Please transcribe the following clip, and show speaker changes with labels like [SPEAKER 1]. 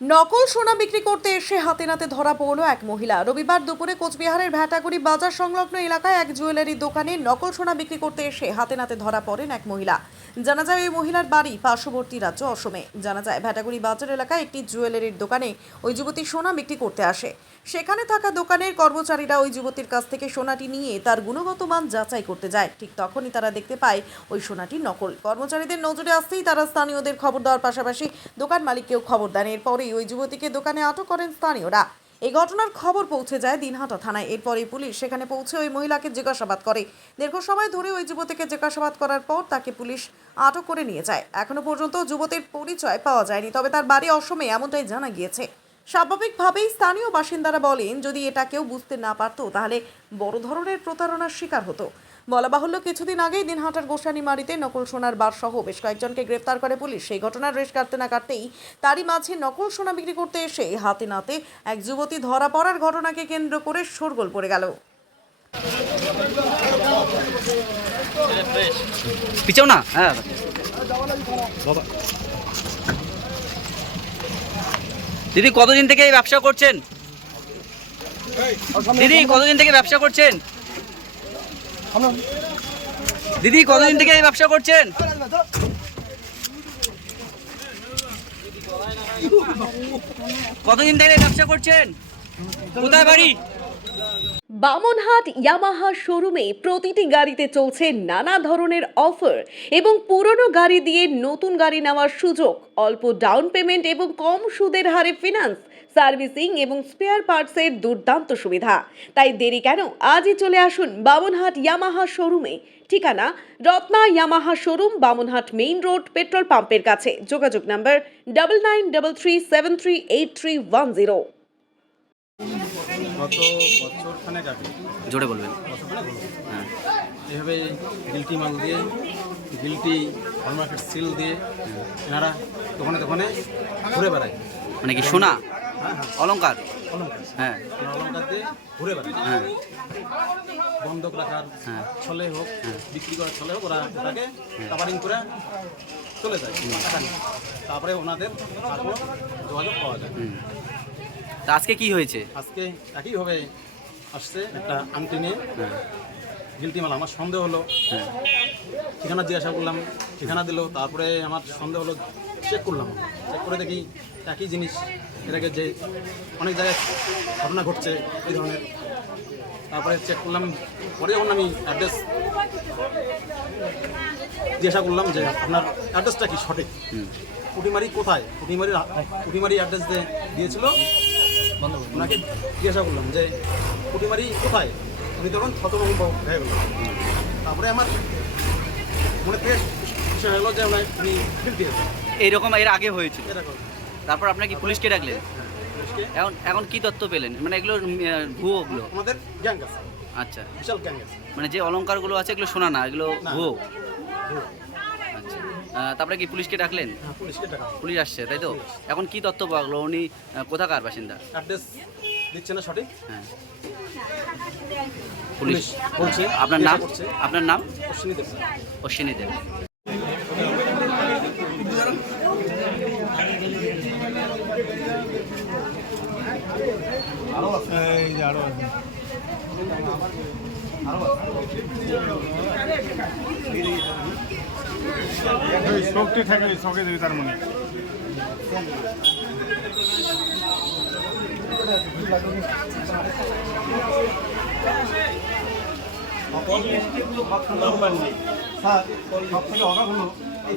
[SPEAKER 1] নকল সোনা বিক্রি করতে এসে হাতে নাতে ধরা পড়ল এক মহিলা। রবিবার দুপুরে কোচবিহারের ভ্যাটাগুড়ি বাজার সংলগ্ন এলাকায় এক জুয়েলারি দোকানে নকল সোনা বিক্রি করতে এসে হাতে নাতে ধরা পড়েন এক মহিলা। জানা যায়, ওই মহিলার বাড়ি পার্শ্ববর্তী রাজ্য অসমে। জানা যায় ভ্যাটাগুড়ি বাজার এলাকায় একটি জুয়েলারির দোকানে ওই যুবতী সোনা বিক্রি করতে আসে। সেখানে থাকা দোকানের কর্মচারীরা ওই যুবতীর কাছ থেকে সোনাটি নিয়ে তার গুণগত মান যাচাই করতে যায়। ঠিক তখনই তারা দেখতে পায়, ওই সোনাটি নকল। কর্মচারীদের নজরে আসতেই তারা স্থানীয়দের খবর দেওয়ার পাশাপাশি দোকান মালিককেও খবর দেন। এরপরেই ওই যুবতীকে দোকানে আটক করেন স্থানীয়রা। এই ঘটনার খবর পৌঁছে যায় দিনহাটা থানায়। এরপরে পুলিশ সেখানে পৌঁছে ওই মহিলাকে জিজ্ঞাসাবাদ করে। দীর্ঘ সময় ধরে ওই যুবতীকে জিজ্ঞাসাবাদ করার পর তাকে পুলিশ আটক করে নিয়ে যায়। এখনও পর্যন্ত যুবতীর পরিচয় পাওয়া যায়নি, তবে তার বাড়ি অসমে এমনটাই জানা গিয়েছে। স্বাভাবিকভাবেই স্থানীয় বাসিন্দারা বলেন, যদি এটা কেউ বুঝতে না পারতো, তাহলে বড় ধরনের প্রতারণার শিকার হতো। বলা বাহুল্য কিছুদিন আগেই দিনহাটার গোসানি মারিতে নকল সোনার বার সহ বেশ কয়েকজনকে গ্রেফতার করে পুলিশ। সেই ঘটনার রেশ কাটতে না কাটতেই তারই মাঝে নকল সোনা বিক্রি করতে এসে হাতে নাতে এক যুবতী ধরা পড়ার ঘটনাকে কেন্দ্র করে শোরগোল পড়ে গেল।
[SPEAKER 2] পিছাও না? হ্যাঁ। বাবা। দিদি কতদিন থেকে এই ব্যবসা করছেন? দিদি কতদিন থেকে ব্যবসা করছেন? দিদি কতদিন থেকে এই ব্যবসা করছেন? কতদিন থেকে ব্যবসা করছেন? কোথায় বাড়ি?
[SPEAKER 1] বামনহাট ইয়ামাহা শোরুমে প্রতিটি গাড়িতে চলছে নানা ধরনের অফার এবং পুরনো গাড়ি দিয়ে নতুন গাড়ি নেওয়ার সুযোগ। অল্প ডাউন পেমেন্ট এবং কম সুদের হারে ফিনান্স, সার্ভিসিং এবং স্পেয়ার পার্টসের দুর্দান্ত সুবিধা। তাই দেরি কেন? আজই চলে আসুন বামনহাট ইয়ামাহা শোরুমে। ঠিকানা, Ratna Yamaha showroom, Bamanhat main road, petrol পাম্পের কাছে। যোগাযোগ number double nine double three seven three eight three one zero.
[SPEAKER 3] গত বছর খানেক আগে
[SPEAKER 2] জোরে বলবেন। হ্যাঁ।
[SPEAKER 3] এইভাবে গিলটি মাল দিয়ে গিলটি হলমার্কেট সিল দিয়ে এনারা দোকানে দোকানে ঘুরে বেড়ায়।
[SPEAKER 2] মানে কি সোনা?
[SPEAKER 3] হ্যাঁ হ্যাঁ।
[SPEAKER 2] অলংকার?
[SPEAKER 3] অলঙ্কার
[SPEAKER 2] হ্যাঁ।
[SPEAKER 3] অলঙ্কার দিয়ে ঘুরে বেড়ায়।
[SPEAKER 2] হ্যাঁ।
[SPEAKER 3] বন্ধক রাখার
[SPEAKER 2] হ্যাঁ।
[SPEAKER 3] ছলে হোক বিক্রি করার ছলে হোক ওরা ওটাকে কাভারিং করে চলে যায়। তারপরে ওনাদের যোগাযোগ পাওয়া যায়।
[SPEAKER 2] হুম। তা আজকে কি হয়েছে?
[SPEAKER 3] আজকে একই একইভাবে আসছে একটা আংটি নিয়ে।
[SPEAKER 2] হ্যাঁ।
[SPEAKER 3] গিলটি মাল আমার সন্দেহ হলো।
[SPEAKER 2] হ্যাঁ।
[SPEAKER 3] ঠিকানা জিজ্ঞাসা করলাম ঠিকানা দিল তারপরে আমার সন্দেহ হলো চেক করলাম। চেক করে দেখি একই জিনিস এর আগে যে অনেক জায়গায় ঘটনা ঘটছে এই ধরনের। তারপরে চেক করলাম পরে যখন আমি অ্যাড্রেস জিজ্ঞাসা করলাম যে আপনার অ্যাড্রেসটা কি সঠিক? পুটিমারি কোথায়? পুটিমারির পুটিমারি অ্যাড্রেস দিয়েছিল ওনাকে জিজ্ঞাসা করলাম যে পুটিমারি কোথায়? উনি তখন থতভম্ব হয়ে গেল তারপরে আমার মনে থেকে বিষয় হলো যে উনি- ফিল দিয়েছেন
[SPEAKER 2] এইরকম এর আগে হয়েছিল? তারপর আপনার কি পুলিশকে ডাকলেন?
[SPEAKER 3] হ্যাঁ
[SPEAKER 2] এখন এখন কি তথ্য পেলেন? মানে এগুলো ভুয়ো ওগুলো?
[SPEAKER 3] আমাদের গ্যাং আছে।
[SPEAKER 2] আচ্ছা।
[SPEAKER 3] বিশাল গ্যাং আছে।
[SPEAKER 2] মানে যে অলংকারগুলো আছে এগুলো শোনা না এগুলো ভুয়ো। তারপরে কি পুলিশকে ডাকলেন?
[SPEAKER 3] হ্যাঁ পুলিশকে
[SPEAKER 2] পুলিশ আসছে তাই তো? এখন কি তথ্য পাওয়া উনি কোথাকার বাসিন্দা?
[SPEAKER 3] অ্যাড্রেস দিচ্ছে না সঠিক?
[SPEAKER 2] হ্যাঁ।
[SPEAKER 3] Police
[SPEAKER 2] police.
[SPEAKER 3] বলছে
[SPEAKER 2] আপনার নাম? আপনার নাম?
[SPEAKER 3] অশ্বিনী দেব।
[SPEAKER 2] অশ্বিনী দেব।
[SPEAKER 4] ওই শোকটি থাকে শোকে দেবে তার মনে
[SPEAKER 5] সব থেকে অবাক হলো এই